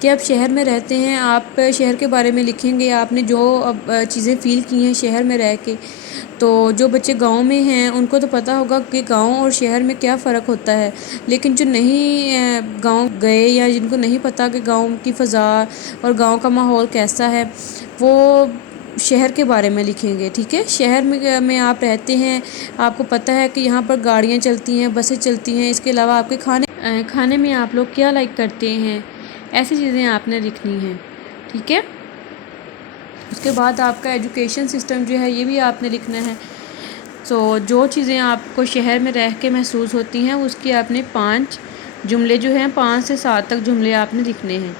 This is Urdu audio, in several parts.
کہ آپ شہر میں رہتے ہیں، آپ شہر کے بارے میں لکھیں گے، آپ نے جو چیزیں فیل کی ہیں شہر میں رہ کے۔ تو جو بچے گاؤں میں ہیں ان کو تو پتہ ہوگا کہ گاؤں اور شہر میں کیا فرق ہوتا ہے، لیکن جو نہیں گاؤں گئے یا جن کو نہیں پتہ کہ گاؤں کی فضا اور گاؤں کا ماحول کیسا ہے، وہ شہر کے بارے میں لکھیں گے، ٹھیک ہے۔ شہر میں آپ رہتے ہیں، آپ کو پتہ ہے کہ یہاں پر گاڑیاں چلتی ہیں، بسیں چلتی ہیں، اس کے علاوہ آپ کے کھانے میں آپ لوگ کیا لائک کرتے ہیں، ایسی چیزیں آپ نے لکھنی ہیں، ٹھیک ہے۔ اس کے بعد آپ کا ایجوکیشن سسٹم جو ہے یہ بھی آپ نے لکھنا ہے۔ تو جو چیزیں آپ کو شہر میں رہ کے محسوس ہوتی ہیں اس کی آپ نے 5 جملے جو ہیں 5 سے 7 تک جملے آپ نے لکھنے ہیں،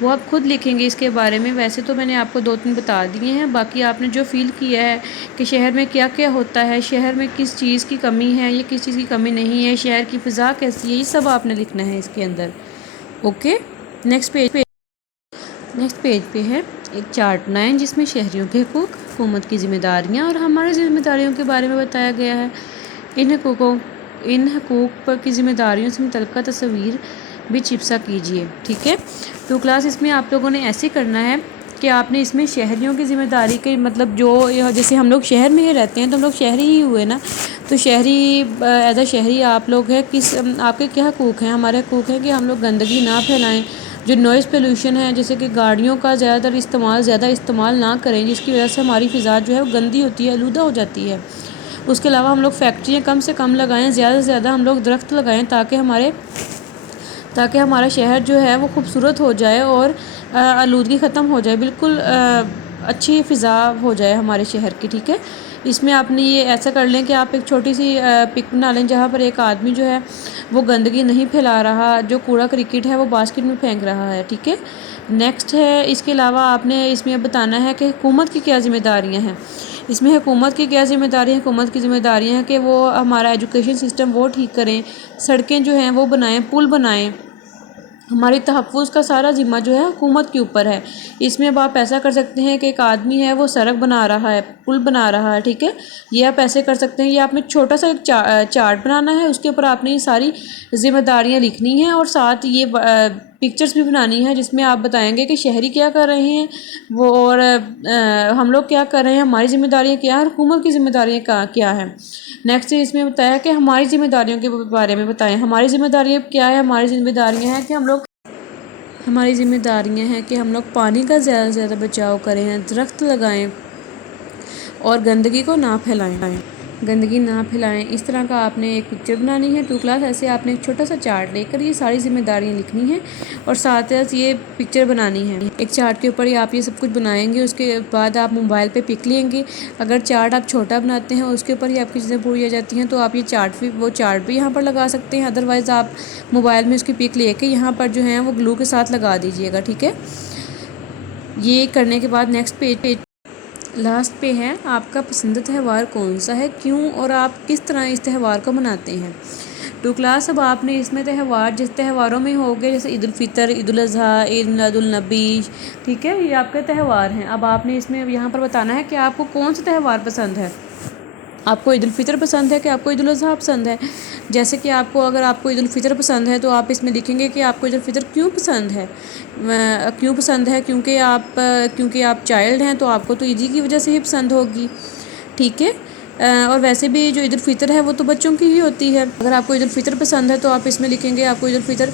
وہ آپ خود لکھیں گے اس کے بارے میں۔ ویسے تو میں نے آپ کو 2-3 بتا دیے ہیں، باقی آپ نے جو فیل کیا ہے کہ شہر میں کیا کیا ہوتا ہے، شہر میں کس چیز کی کمی ہے یا کس چیز کی کمی نہیں ہے، شہر کی فضا کیسی ہے، یہ سب آپ نے لکھنا ہے اس کے اندر، اوکے۔ نیکسٹ پیج پہ ہے ایک چارٹ 9 جس میں شہریوں کے حقوق، حکومت کی ذمہ داریاں اور ہماری ذمہ داریوں کے بارے میں بتایا گیا ہے۔ ان حقوق کی ذمہ داریوں سے متعلقہ تصویر بھی چپسا کیجیے، ٹھیک ہے۔ تو کلاس اس میں آپ لوگوں نے ایسے کرنا ہے کہ آپ نے اس میں شہریوں کی ذمہ داری کے مطلب جو جیسے ہم لوگ شہر میں ہی رہتے ہیں تو ہم لوگ شہری ہی ہوئے نا، تو شہری ایز اے شہری آپ لوگ ہیں آپ کے کیا حقوق ہیں؟ ہمارے حقوق ہیں کہ ہم لوگ گندگی نہ پھیلائیں، جو نوائز پولوشن ہے جیسے کہ گاڑیوں کا زیادہ استعمال نہ کریں، جس کی وجہ سے ہماری فضا جو ہے وہ گندی ہوتی ہے، آلودہ ہو جاتی ہے۔ اس کے علاوہ ہم لوگ فیکٹریاں کم سے کم لگائیں، زیادہ سے زیادہ ہم لوگ درخت لگائیں تاکہ ہمارا شہر جو ہے وہ خوبصورت ہو جائے اور آلودگی ختم ہو جائے، بالکل اچھی فضا ہو جائے ہمارے شہر کی، ٹھیک ہے۔ اس میں آپ نے یہ ایسا کر لیں کہ آپ ایک چھوٹی سی پک بنا لیں جہاں پر ایک آدمی جو ہے وہ گندگی نہیں پھیلا رہا، جو کوڑا کرکٹ ہے وہ باسکٹ میں پھینک رہا ہے، ٹھیک ہے۔ نیکسٹ ہے اس کے علاوہ آپ نے اس میں بتانا ہے کہ حکومت کی کیا ذمہ داریاں ہیں۔ اس میں حکومت کی کیا ذمہ داری ہے؟ حکومت کی ذمہ داریاں ہیں کہ وہ ہمارا ایجوکیشن سسٹم وہ ٹھیک کریں، سڑکیں جو ہیں وہ بنائیں، پل بنائیں، ہماری تحفظ کا سارا ذمہ جو ہے حکومت کے اوپر ہے۔ اس میں اب آپ ایسا کر سکتے ہیں کہ ایک آدمی ہے وہ سڑک بنا رہا ہے، پل بنا رہا ہے، ٹھیک ہے، یہ آپ ایسے کر سکتے ہیں۔ یہ آپ نے چھوٹا سا ایک چارٹ بنانا ہے، اس کے اوپر آپ نے یہ ساری ذمہ داریاں لکھنی ہیں اور ساتھ یہ پکچرز بھی بنانی ہے جس میں آپ بتائیں گے کہ شہری کیا کر رہے ہیں وہ اور ہم لوگ کیا کر رہے ہیں، ہماری ذمہ داریاں کیا ہیں، حکومت کی ذمہ داریاں کیا ہیں۔ نیکسٹ اس میں بتایا کہ ہماری ذمہ داریوں کے بارے میں بتائیں، ہماری ذمہ داریاں کیا ہے؟ ہماری ذمہ داریاں ہیں کہ ہم لوگ پانی کا زیادہ سے زیادہ بچاؤ کریں، درخت لگائیں اور گندگی کو نہ پھیلائیں، اس طرح کا آپ نے ایک پکچر بنانی ہے۔ 2 کلاس ایسے آپ نے ایک چھوٹا سا چارٹ لے کر یہ ساری ذمہ داریاں لکھنی ہیں اور ساتھ یہ پکچر بنانی ہے۔ ایک چارٹ کے اوپر ہی آپ یہ سب کچھ بنائیں گے، اس کے بعد آپ موبائل پہ پک لیں گے۔ اگر چارٹ آپ چھوٹا بناتے ہیں اس کے اوپر ہی آپ کی چیزیں پوری آ جاتی ہیں تو آپ یہ چارٹ بھی یہاں پر لگا سکتے ہیں، ادروائز آپ موبائل میں اس کی پک لے کے یہاں پر جو ہیں وہ گلو کے ساتھ لگا دیجئے گا، ٹھیک ہے۔ یہ کرنے کے بعد نیکسٹ پیج لاسٹ پہ ہے آپ کا پسندیدہ تہوار کون سا ہے، کیوں اور آپ کس طرح اس تہوار کو مناتے ہیں۔ 2 کلاس اب آپ نے اس میں جس تہواروں میں ہو گئے جیسے عید الفطر، عید الاضحیٰ، عید میلاد النبی، ٹھیک ہے، یہ آپ کے تہوار ہیں۔ اب آپ نے اس میں یہاں پر بتانا ہے کہ آپ کو کون سا تہوار پسند ہے، آپ کو عید الفطر پسند ہے کہ آپ کو عید الاضحیٰ پسند ہے۔ جیسے کہ اگر آپ کو عید الفطر پسند ہے تو آپ اس میں لکھیں گے کہ آپ کو عید الفطر کیوں پسند ہے، کیونکہ آپ چائلڈ ہیں تو آپ کو تو عیدی کی وجہ سے ہی پسند ہوگی، ٹھیک ہے۔ اور ویسے بھی جو عید الفطر ہے وہ تو بچوں کی ہی ہوتی ہے۔ اگر آپ کو عید الفطر پسند ہے تو آپ اس میں لکھیں گے آپ کو عید الفطر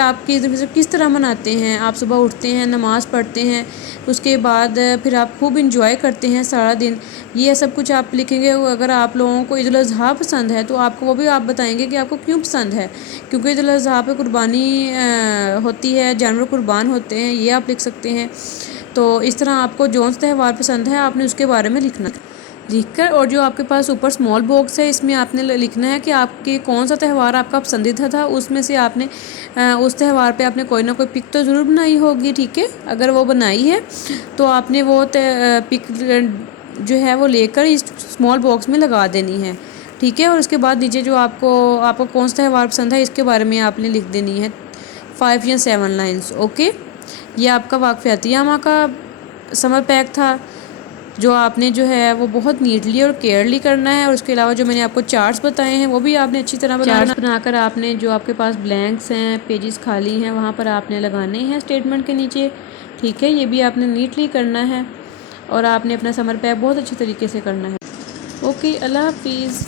آپ کی عید الفطر کس طرح مناتے ہیں۔ آپ صبح اٹھتے ہیں، نماز پڑھتے ہیں، اس کے بعد پھر آپ خوب انجوائے کرتے ہیں سارا دن، یہ سب کچھ آپ لکھیں گے۔ اگر آپ لوگوں کو عید الاضحیٰ پسند ہے تو آپ کو وہ بھی آپ بتائیں گے کہ آپ کو کیوں پسند ہے، کیونکہ عید الاضحیٰ پہ قربانی ہوتی ہے، جانور قربان ہوتے ہیں، یہ آپ لکھ سکتے ہیں۔ تو اس طرح آپ کو جون سا تہوار پسند ہے آپ نے اس کے بارے میں لکھ کر، اور جو آپ کے پاس اوپر اسمال باکس ہے اس میں آپ نے لکھنا ہے کہ آپ کے کون سا تہوار آپ کا پسندیدہ تھا، اس میں سے آپ نے اس تہوار پہ آپ نے کوئی نہ کوئی پک تو ضرور بنائی ہوگی، ٹھیک ہے۔ اگر وہ بنائی ہے تو آپ نے وہ پک جو ہے وہ لے کر اس اسمال باکس میں لگا دینی ہے، ٹھیک ہے۔ اور اس کے بعد نیچے جو آپ کو کون سا تہوار پسند ہے اس کے بارے میں آپ نے لکھ دینی ہے 5 یا 7 لائنز، اوکے۔ یہ آپ کا واقفیتی عامہ کا سمر پیک تھا۔ جو آپ نے جو ہے وہ بہت نیٹلی اور کیئرلی کرنا ہے، اور اس کے علاوہ جو میں نے آپ کو چارٹس بتائے ہیں وہ بھی آپ نے اچھی طرح بنا کر آپ نے جو آپ کے پاس بلینکس ہیں، پیجز خالی ہیں، وہاں پر آپ نے لگانے ہیں اسٹیٹمنٹ کے نیچے، ٹھیک ہے۔ یہ بھی آپ نے نیٹلی کرنا ہے، اور آپ نے اپنا سمر پیک بہت اچھی طریقے سے کرنا ہے۔ اوکے، اللہ حافظ۔